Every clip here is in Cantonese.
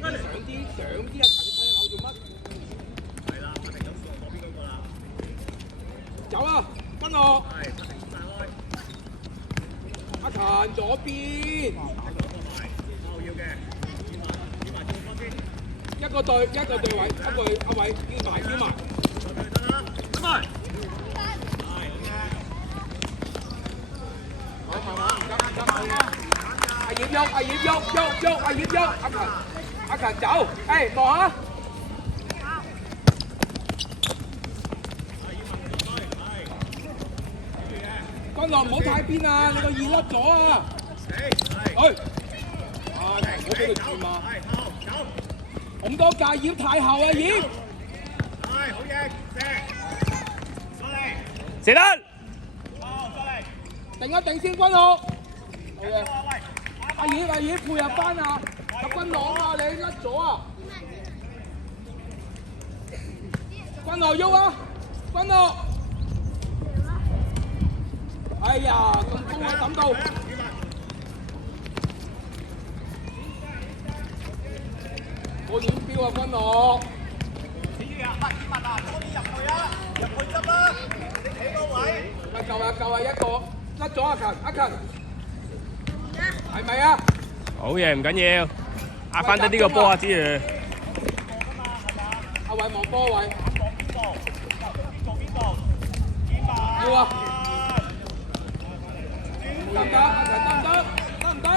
上啲啊！陳睇我做乜？係啦，我哋咁上嗰邊嗰個啦。走啊！分落。係，不停散開。阿陳左邊。要嘅。要埋中方先。一個隊位，阿偉要埋。得啦，得埋。好，慢慢，唔急。阿葉喐，阿勤走，誒望下。君樂唔好太邊啊！你個二甩咗啊！去，唔好俾佢轉嘛。咁多界葉太後啊葉。好嘢，射得。定一定先，君樂。好嘅。阿葉配合翻啊！阿君朗啊，你甩咗啊！君樂喐啊！君樂。哎呀，咁高啊抌到！我點標啊，君樂！入去執啦！你企個位。咪夠啊，一個甩咗阿勤。係咪啊？好嘢，唔緊要，壓翻低呢個波啊，子瑜。阿偉望波位。要啊！得唔得？阿勤得唔得？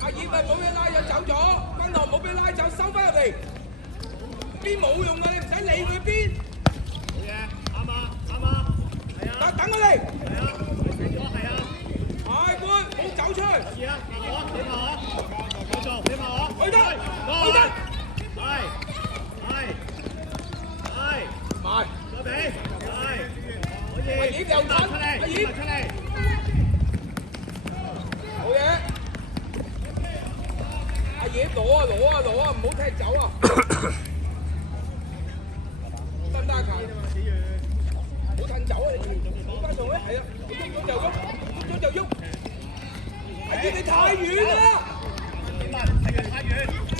阿葉咪冇俾拉咗走咗，君樂冇俾拉走，收翻入嚟。邊冇用啊！你唔使理佢邊。好嘢，啱啊！係啊。等我哋。唔好走出去！係啊，你拍我，繼續，你拍我，去得，埋，再俾，可以，阿葉又打出嚟，阿葉出嚟，好嘢，阿葉攞啊，唔好踢走啊，得唔得啊？唔好褪走啊，你，好翻上去，係啊，喐就喐。阿葉你太遠啦！太遠！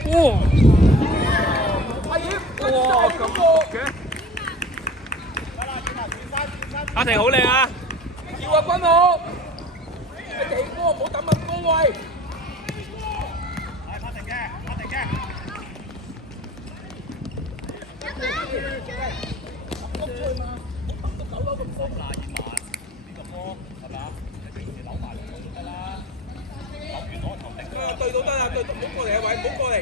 哇！阿葉，哇咁嘅！阿婷好靚啊！要啊，君樂！你地波唔好抌咁高位。係拍停嘅。碌出去嘛，唔好抌到9樓咁高嗱，葉文呢個波係咪啊？扭埋嚟就得啦。對到得啦，對到唔好過嚟啊！喂，唔好過嚟。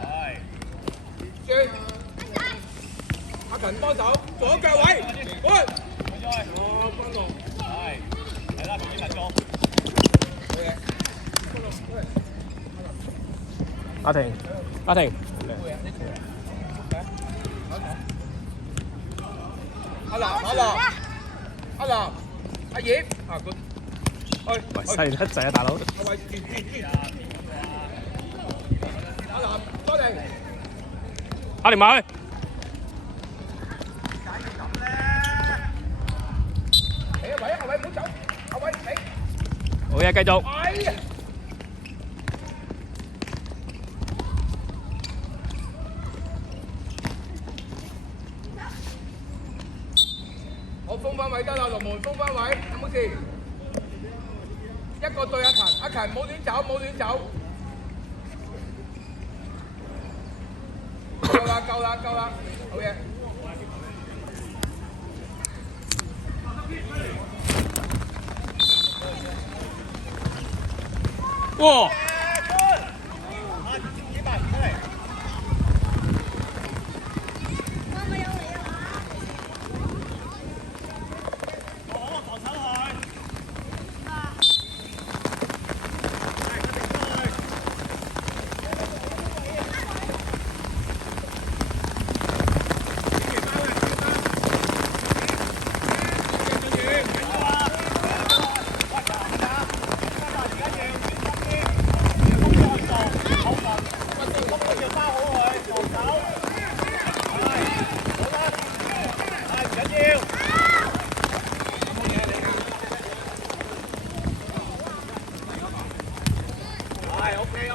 係。轉。阿勤幫手，左腳位，喂。哦，君樂。係啦，同啲民眾。好嘢。阿婷。阿葉，啊佢。喂，犀利得滯啊，大佬！阿南，多謝。阿連埋去。點解要咁咧？阿偉唔好走，阿偉你。好嘢，繼續。哎呀！我封翻位得啦，龍門封翻位，有冇事？一個對阿勤，唔好亂走。夠啦，好嘢。哇！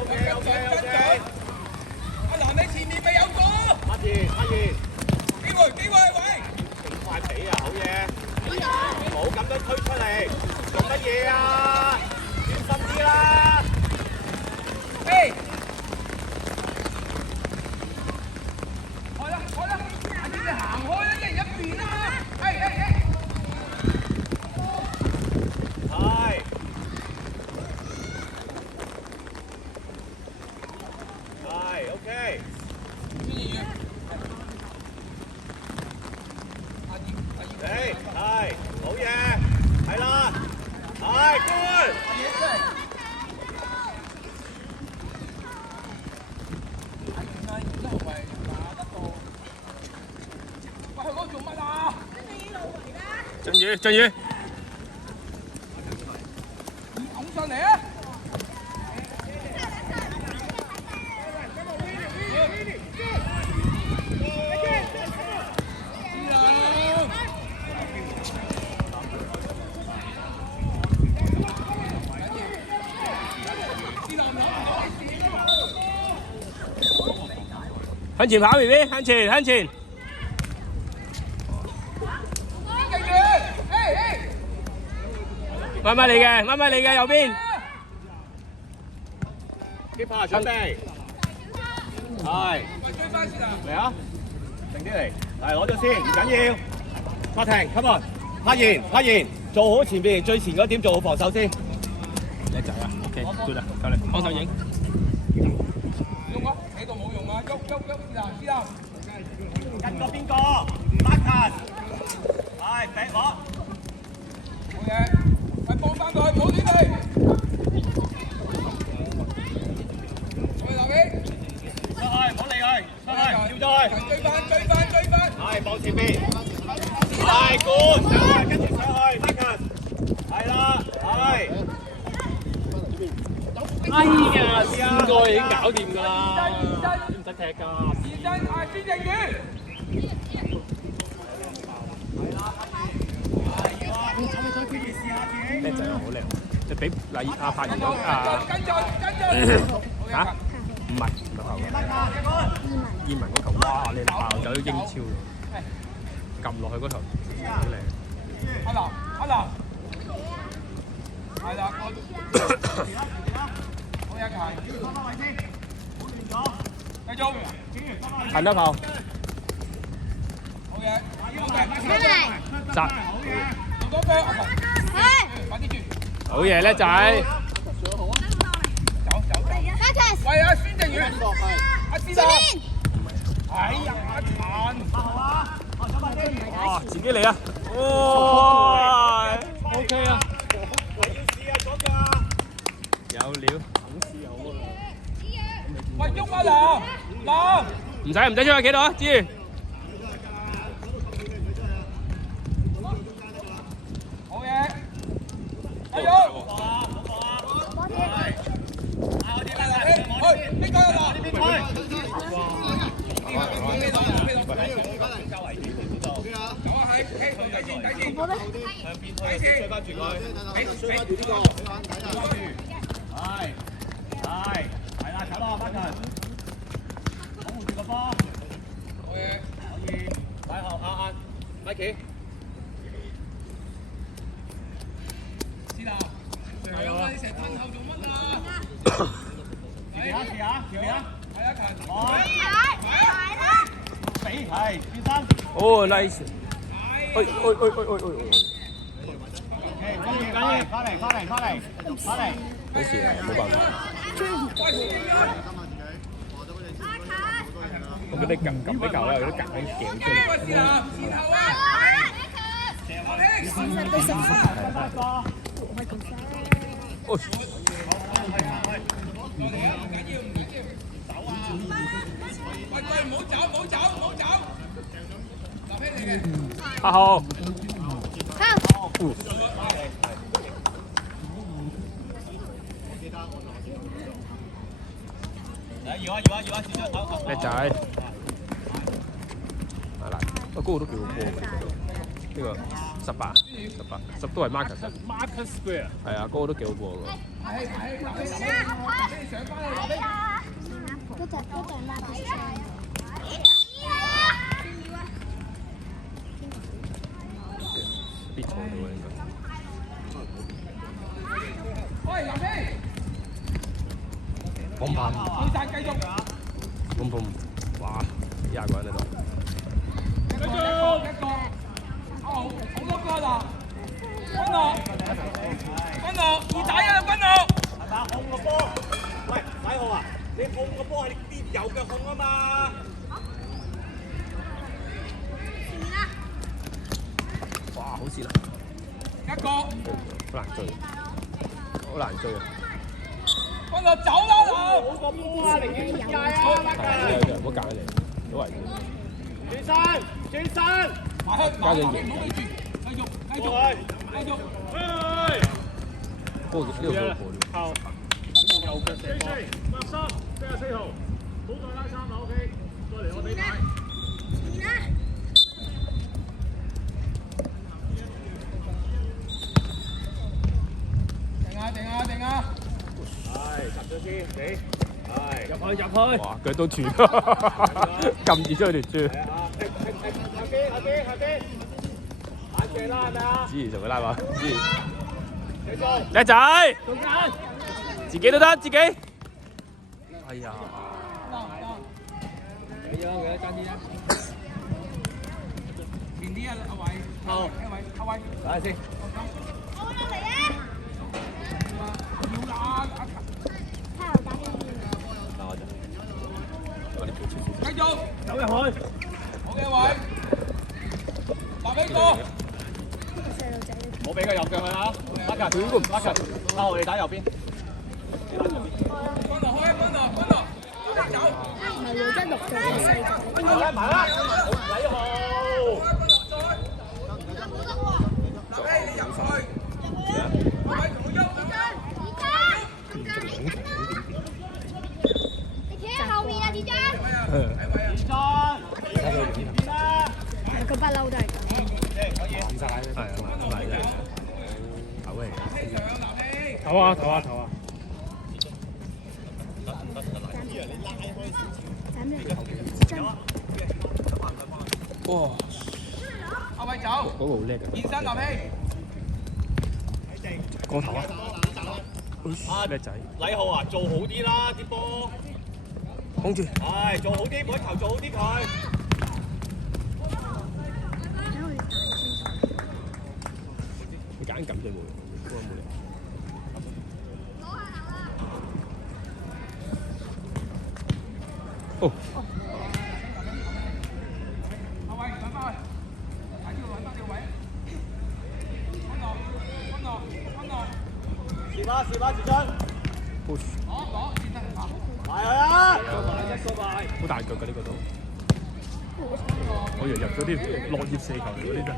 ，OK，阿南你前面咪有個，阿賢，機會，喂！整塊皮啊，好嘢！冇咁樣推出嚟，做乜嘢啊？專心啲啦！誒，開啦，阿你行開啦，一人一邊啊嘛！係，OK。係，好嘢，係啦，係 good。喂，佢嗰做乜啊？俊宇，拱上嚟啊！向前跑 ，BB， 向前。慢慢嚟嘅，右邊。keeper準備，係，嚟啊，靜啲嚟，係攞咗先，唔緊要，法庭 ，come on，柏賢，做好前邊最前嗰點，做好防守先。叻仔啊 ，OK，good 啦，夠你幫手影。用啊，呢度冇用啊，喐，知啦。跟過邊個 ？Marcus，係，俾我。好嘢，喂，幫翻佢，唔好亂嚟。喂，劉偉，出去，唔好理佢，出去，跳咗去。追翻。係，望前邊。係 good， 跟住上去 ，Marcus，係啦，係。哎呀，試過已經搞掂㗎啦，唔使踢㗎。時真係孫正宇。叻仔啊，好靚！你俾嗱阿柏賢啊，跟進。嚇？唔係球，燕文嗰球，哇！你爆走咗英超，撳落去嗰球好靚。阿南，係啦，好嘢，繼續，近一炮，好嘢，扎，多腳，快啲住，好嘢叻仔，走，喂阿孫正宇，阿思達，哎呀阿殘，哇！自己嚟啊！哇 ！OK 啊，有料，喂喐啊南，唔使出去企度啊，志遠。好嘢，加油！去，呢個啊南，走啊係，底線，向邊推，追翻住佢。係啦，走啦，Marcus，保護住個波。好嘢，可以，擺後阿 Mikey。思達，上啊！你成吞後做乜啊？試下，係阿勤，俾係轉身。哦，nice！哎，緊要，翻嚟，好事啊，冇辦法。咁嗰啲撳啲球咧，有啲夾喺頸出嚟。前後啊！哦，喂，唔好走，留起你嘅。阿豪，搖啊，轉咗叻仔。啊嗱，嗰個都幾好波嘅，呢個18都係 Marcus Square。係啊，嗰個都幾好過喎。嗰隻 Marcus。必錯咗應該。喂，林希，砰砰，繼續，砰砰，哇，20個人喺度。一個，好多個啦，君樂，2打1啊，君樂。係咪控個波？喂，洗號啊！你控個波係你啲右腳控啊嘛。哇，好似啦。一個，好難追，好難追啊！君樂走啦，好個波啊！寧願出界啊！唔好夾你，好危險。轉身，轉身。加緊嘢。繼續。嗰個呢個過後，右腳射波。43，44號，好再拉3啦 ，OK， 再嚟我哋買。定啊！係，集咗先，你係入去。哇，腳都斷，撳住咗佢條豬。係啊，下邊，反射啦，係咪啊？知就會拉嘛，知。繼續。仔仔，自己都得，自己。哎呀！幾爭啲啊！前啲啊，阿偉。後。阿偉。等下先。繼續走入去。好嘅位，立起個，冇俾佢右腳佢啊 ！Marcus，阿豪你打右邊。分落開，分落，走。唔係喎，即係6隻係細隻。埋啦，禮號。你入去。阿偉同佢喐。佢不嬲都係咁。係啊，咁嚟嘅。唞氣。唞啊！哇！阿偉走。嗰個好叻㗎。現身立起。光頭啊！叻仔。禮號啊，做好啲啦啲波。控住。係，做好啲，每球做好啲佢。佢揀咁啫冇，嗰個冇力。哦。阿偉，揾翻去，睇住揾翻條位。分落。試把自尊。攞，現身嚟係啊！好大腳㗎呢個都。我以為入咗啲落葉射球嗰啲真係。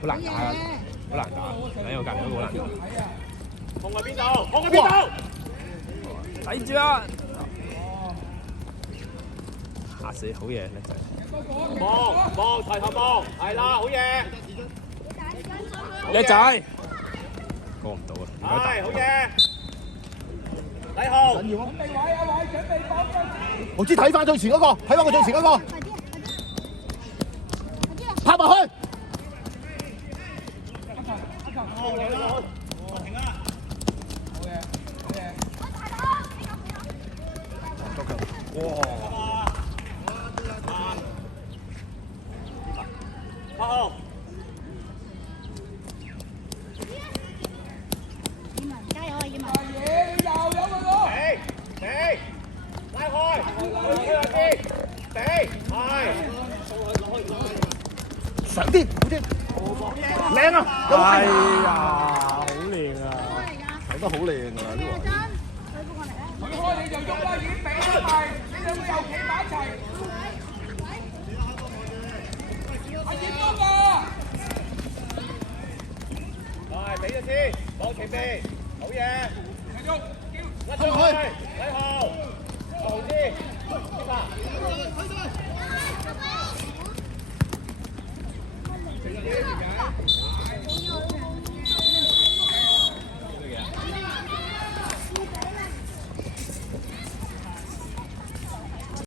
好難打啊！好難打，喺我隔離都好難打。控喺邊度？睇住啊！嚇死，好嘢，叻仔！望，抬頭望，係啦，好嘢！叻仔，過唔到啊！係，好嘢！禮號，我知睇翻最前嗰個，睇翻我最前嗰個，拍埋去。好。加油啊！葉文。地，拉開，去兩邊，地，係。上啲，好啲，靚啊！哎呀，好靚啊！睇得好靚啊！呢個。佢開你就喐啦，已經俾咗埋，你兩個又企埋一齊。先，往前邊，好嘢，繼續，甩咗佢。